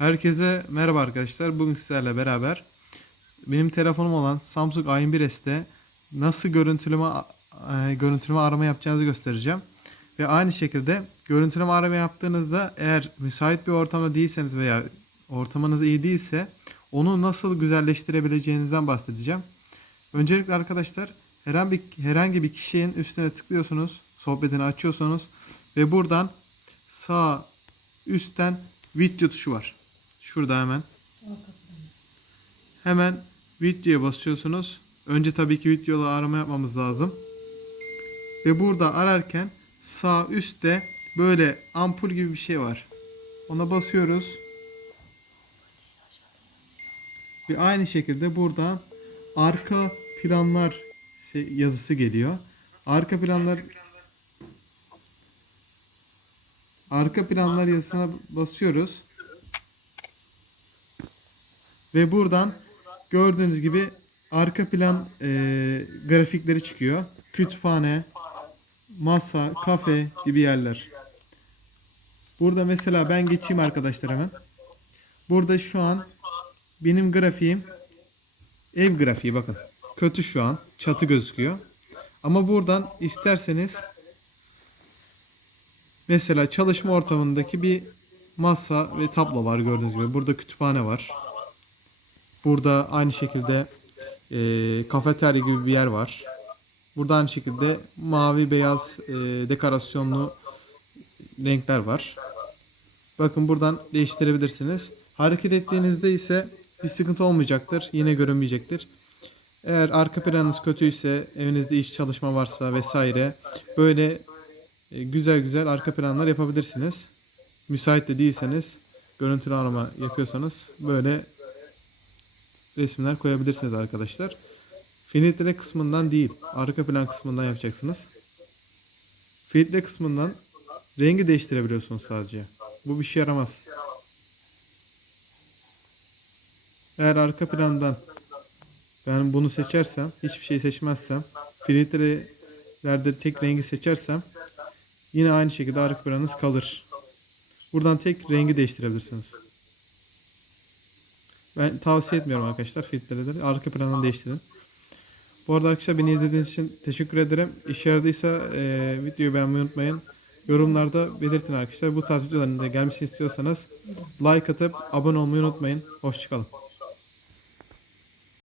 Herkese merhaba arkadaşlar. Bugün sizlerle beraber benim telefonum olan Samsung A21s'te nasıl görüntüleme e, görüntüleme arama yapacağınızı göstereceğim. Ve aynı şekilde görüntüleme arama yaptığınızda eğer müsait bir ortamda değilseniz veya ortamınız iyi değilse onu nasıl güzelleştirebileceğinizden bahsedeceğim. Öncelikle arkadaşlar herhangi bir, herhangi bir kişinin üstüne tıklıyorsunuz, sohbetini açıyorsunuz ve buradan sağ üstten video tuşu var. Şurada hemen. Hemen videoya basıyorsunuz. Önce tabii ki videoda arama yapmamız lazım. Ve burada ararken sağ üstte böyle ampul gibi bir şey var. Ona basıyoruz. Ve aynı şekilde buradan arka planlar yazısı geliyor. Arka planlar arka planlar yazısına basıyoruz. Ve buradan gördüğünüz gibi arka plan e, grafikleri çıkıyor. Kütüphane, masa, kafe gibi yerler. Burada mesela ben geçeyim arkadaşlar hemen. Burada şu an benim grafiğim ev grafiği bakın. Kötü şu an. Çatı gözüküyor. Ama buradan isterseniz mesela çalışma ortamındaki bir masa ve tablo var gördüğünüz gibi. Burada kütüphane var. Burada aynı şekilde e, kafeterya gibi bir yer var. Burada aynı şekilde mavi beyaz e, dekorasyonlu renkler var. Bakın buradan değiştirebilirsiniz. Hareket ettiğinizde ise bir sıkıntı olmayacaktır. Yine görünmeyecektir. Eğer arka planınız kötüyse, evinizde iş çalışma varsa vesaire böyle e, güzel güzel arka planlar yapabilirsiniz. Müsait de değilseniz, görüntülü arama yapıyorsanız böyle resimler koyabilirsiniz arkadaşlar. Filtre kısmından değil, arka plan kısmından yapacaksınız. Filtre kısmından rengi değiştirebiliyorsunuz sadece. Bu bir şey yaramaz. Eğer arka plandan ben bunu seçersem, hiçbir şey seçmezsem, filtrelerde tek rengi seçersem yine aynı şekilde arka planınız kalır. Buradan tek rengi değiştirebilirsiniz. Ben tavsiye etmiyorum arkadaşlar filtreleri. Arka planını değiştirin. Bu arada arkadaşlar beni izlediğiniz için teşekkür ederim. İşe yaradıysa e, videoyu beğenmeyi unutmayın. Yorumlarda belirtin arkadaşlar. Bu tarz videoların da gelmesini istiyorsanız like atıp abone olmayı unutmayın. Hoşçakalın.